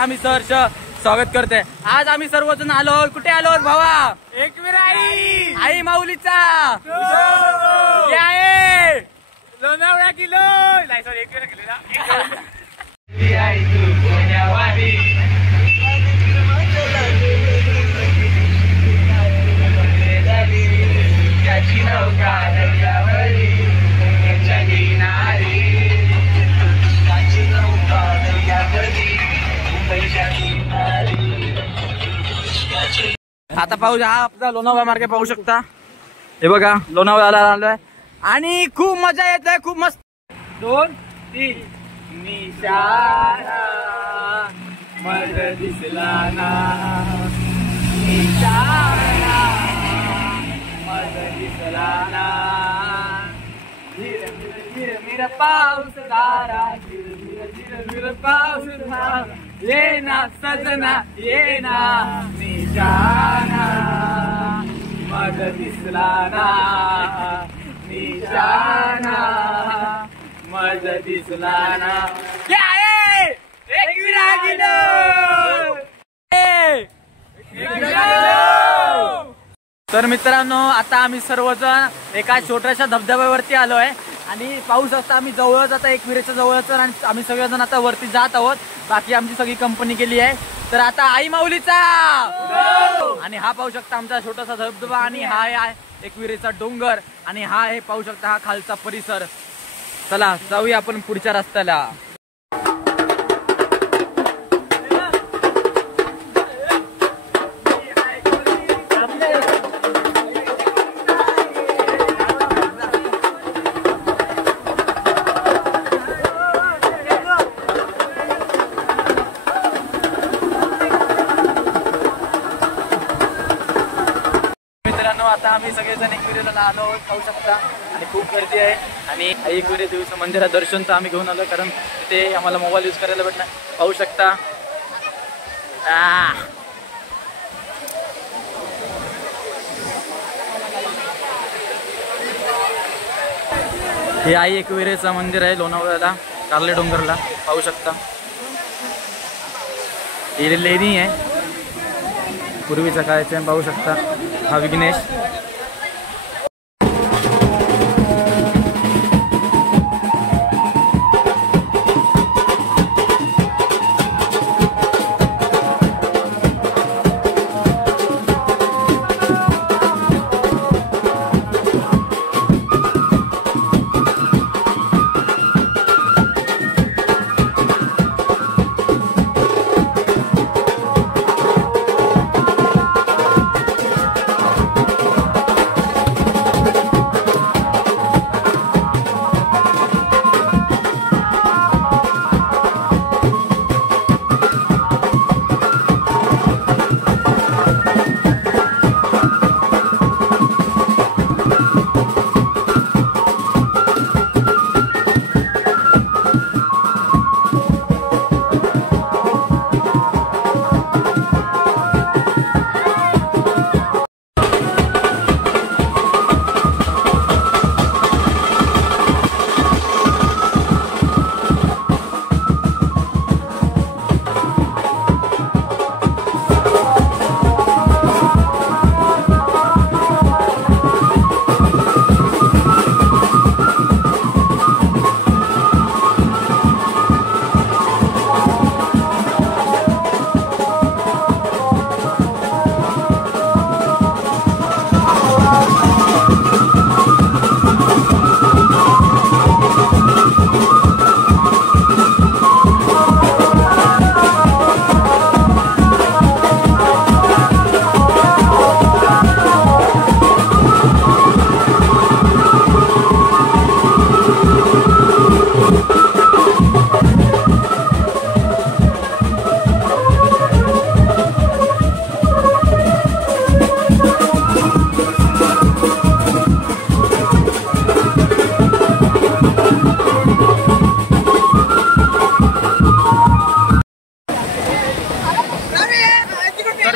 आम्ही सहर्ष स्वागत करतोय। आज आम्ही सर्वजण आलो, कुठे आलो भावा? एकविराई आई माऊलीचा आहे लोणावळा किलो नाही सॉरी एकविरा किलो आता पाहू, हा आपला लोणावळा मार्ग पाहू शकता। हे बघा लोणावळ्याला आलोय आणि खूप मजा येत आहे, खूप मस्त। 2 3 निशाणा मज दिसला ना निशाणा मज दिसला ना धीर धीर धीर पाऊस धारा धीर धीर धीर पाऊस धारा ये ना सजना ये ना निशाणा मज दिसला ना निशाणा मज दिसला ना क्या आहे एकविरा किलो तर मित्रांनो, आता आम्ही सर्वजण एका छोट्याशा धबधब्यावरती आलोय आणि पाऊस असता आम्ही जवळच, आता एकविरेच्या जवळच, आणि आम्ही सगळेजण आता वरती जात आहोत। बाकी आमची सगळी कंपनी गेली आहे। तर आता आई माऊलीचा आणि हा पाहू शकता आमचा छोटासा धबधबा, आणि हा आहे एकविरेचा डोंगर, आणि हा आहे पाहू शकता हा खालचा परिसर। चला जाऊया आपण पुढच्या रस्त्याला। आता आम्ही सगळेजण एकविरेला आलो आहोत, पाहू शकता, आणि खूप गर्दी आहे। आणि एकविरे देवीचं मंदिरात दर्शन तर आम्ही घेऊन आलो, कारण तिथे आम्हाला मोबाईल यूज करायला भेटला, पाहू शकता। हे आई एकविरेचं मंदिर आहे लोणावळ्याला, कार्ले डोंगरला, पाहू शकता। हे लेणी आहे पूर्वीच्या काळाचे, पाहू शकता। हा विघ्नेश।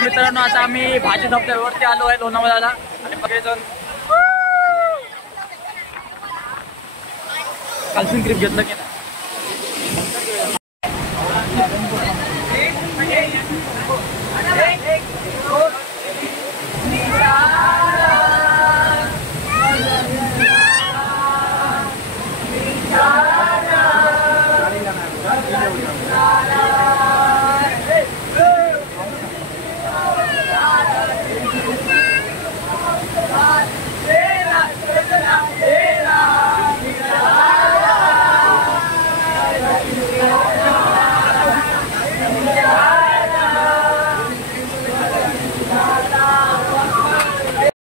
मित्रांनो आता आम्ही भाजी धबधब्यावरती आलो आहे लोणावळ्याला आणि सगळेजण कालसून ग्रिप घेतलं की नाही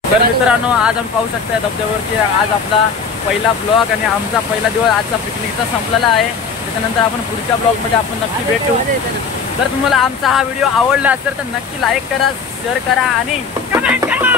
तर मित्रांनो, आज आम्ही पाहू शकता धबधब्यावरती आज आपला पहिला ब्लॉग आणि आमचा पहिला दिवस आजचा पिकनिकचा संपलेला आहे. त्याच्यानंतर आपण पुढच्या ब्लॉगमध्ये आपण नक्की भेटू. जर तुम्हाला आमचा हा व्हिडिओ आवडला असेल तर नक्की लाईक करा, शेअर करा आणि कमेंट करा.